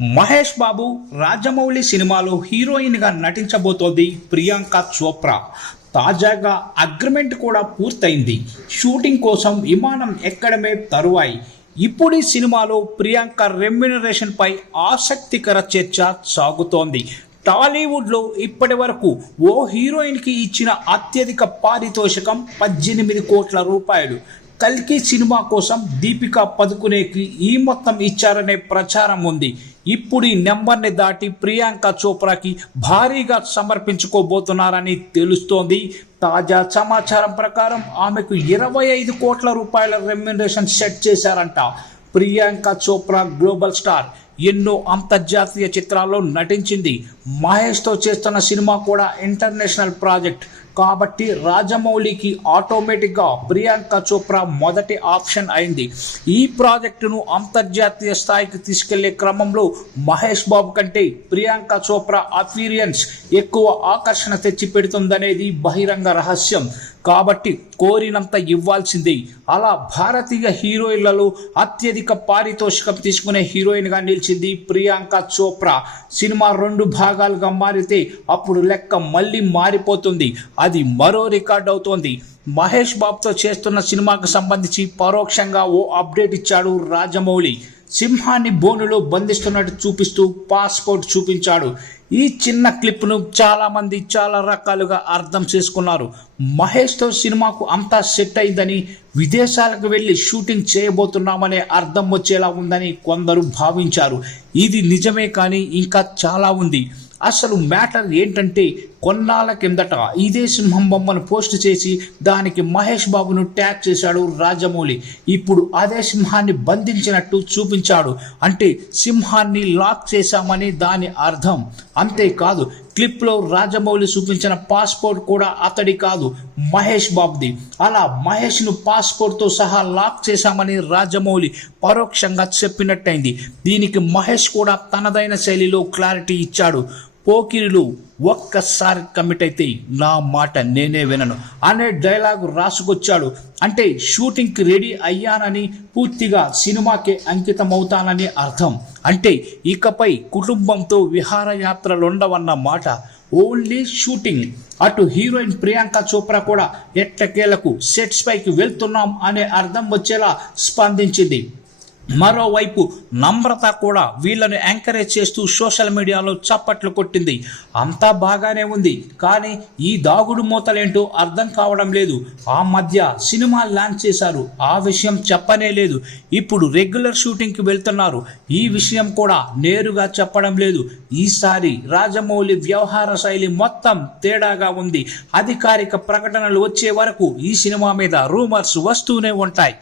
మహేష్ బాబు రాజమౌళి సినిమాలో హీరోయిన్గా నటించబోతోంది ప్రియాంక చోప్రా. తాజాగా అగ్రిమెంట్ కూడా పూర్తయింది. షూటింగ్ కోసం విమానం ఎక్కడమే తరువాయి. ఇప్పుడు ఈ సినిమాలో ప్రియాంక రెమ్యునరేషన్ పై ఆసక్తికర చర్చ సాగుతోంది. టాలీవుడ్లో ఇప్పటి వరకు ఓ హీరోయిన్కి ఇచ్చిన అత్యధిక పారితోషికం 18 కోట్ల రూపాయలు. కల్కి సినిమా కోసం దీపికా పదుకునేకి ఈ మొత్తం ఇచ్చారనే ప్రచారం ఉంది. ఇప్పుడు ఈ నెంబర్ని దాటి ప్రియాంక చోప్రాకి భారీగా సమర్పించుకోబోతున్నారని తెలుస్తోంది. తాజా సమాచారం ప్రకారం ఆమెకు 25 కోట్ల రూపాయల రెమ్యునరేషన్ సెట్ చేశారంట. ప్రియాంక చోప్రా గ్లోబల్ స్టార్, ఎన్నో అంతర్జాతీయ చిత్రాల్లో నటించింది. మహేష్తో చేస్తున్న సినిమా కూడా ఇంటర్నేషనల్ ప్రాజెక్ట్ కాబట్టి రాజమౌళికి ఆటోమేటిక్గా ప్రియాంక చోప్రా మొదటి ఆప్షన్ అయింది. ఈ ప్రాజెక్టును అంతర్జాతీయ స్థాయికి తీసుకెళ్లే క్రమంలో మహేష్ బాబు కంటే ప్రియాంక చోప్రా అపీరియన్స్ ఎక్కువ ఆకర్షణ తెచ్చి పెడుతుందనేది బహిరంగ రహస్యం. కాబట్టి కోరినంత ఇవ్వాల్సిందే. అలా భారతీయ హీరోయిన్లలో అత్యధిక పారితోషికం తీసుకునే హీరోయిన్గా నిలిచింది ప్రియాంక చోప్రా. సినిమా 2 భాగాలుగా మారితే అప్పుడు లెక్క మళ్ళీ మారిపోతుంది. అది మరో రికార్డ్ అవుతోంది. మహేష్ బాబుతో చేస్తున్న సినిమాకు సంబంధించి పరోక్షంగా ఓ అప్డేట్ ఇచ్చాడు రాజమౌళి. సింహాన్ని బోనులో బంధిస్తున్నట్టు చూపిస్తూ పాస్పోర్ట్ చూపించాడు. ఈ చిన్న క్లిప్ను చాలామంది చాలా రకాలుగా అర్థం చేసుకున్నారు. మహేష్తో సినిమాకు అంతా సెట్ అయిందని, విదేశాలకు వెళ్ళి షూటింగ్ చేయబోతున్నామనే అర్థం వచ్చేలా ఉందని కొందరు భావించారు. ఇది నిజమే, కానీ ఇంకా చాలా ఉంది. అసలు మ్యాటర్ ఏంటంటే, కొన్నాళ్ళ కిందట ఇదే సింహం బొమ్మను పోస్ట్ చేసి దానికి మహేష్ బాబును ట్యాగ్ చేశాడు రాజమౌళి. ఇప్పుడు అదే సింహాన్ని బంధించినట్టు చూపించాడు. అంటే సింహాన్ని లాక్ చేశామని దాని అర్థం. అంతేకాదు, క్లిప్లో రాజమౌళి చూపించిన పాస్పోర్ట్ కూడా అతడి కాదు, మహేష్ బాబుది. అలా మహేష్ను పాస్పోర్ట్తో సహా లాక్ చేశామని రాజమౌళి పరోక్షంగా చెప్పినట్టయింది. దీనికి మహేష్ కూడా తనదైన శైలిలో క్లారిటీ ఇచ్చాడు. పోకిరిలు ఒక్కసారి కమిట్ అయితే నా మాట నేనే వినను అనే డైలాగు రాసుకొచ్చాడు. అంటే షూటింగ్కి రెడీ అయ్యానని, పూర్తిగా సినిమాకే అంకితం అవుతానని అర్థం. అంటే ఇకపై కుటుంబంతో విహారయాత్రలుండవన్న మాట, ఓన్లీ షూటింగ్. అటు హీరోయిన్ ప్రియాంక చోప్రా కూడా ఎట్టకేలకు సెట్స్ పైకి వెళ్తున్నాం అనే అర్థం వచ్చేలా స్పందించింది. మరోవైపు నమ్రత కూడా వీళ్ళని ఎంకరేజ్ చేస్తూ సోషల్ మీడియాలో చప్పట్లు కొట్టింది. అంతా బాగానే ఉంది, కానీ ఈ దాగుడు మూతలేంటో అర్థం కావడం లేదు. ఆ మధ్య సినిమా లాంచ్ చేశారు, ఆ విషయం చెప్పనే లేదు. ఇప్పుడు రెగ్యులర్ షూటింగ్కి వెళ్తున్నారు, ఈ విషయం కూడా నేరుగా చెప్పడం లేదు. ఈసారి రాజమౌళి వ్యవహార శైలి మొత్తం తేడాగా ఉంది. అధికారిక ప్రకటనలు వచ్చే వరకు ఈ సినిమా మీద రూమర్స్ వస్తూనే ఉంటాయి.